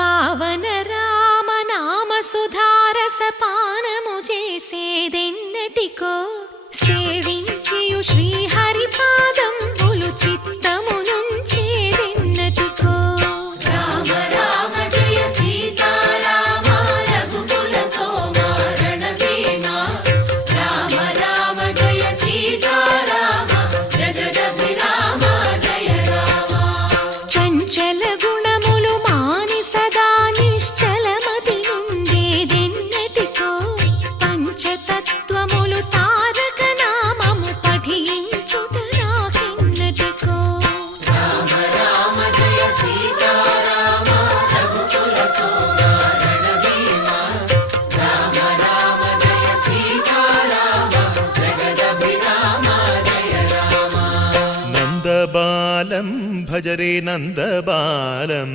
పావన రామ నామ సుధారస పానము చేసేదెన్నటికో సేవి ബാലം ഭജരേ നന്ദബാലം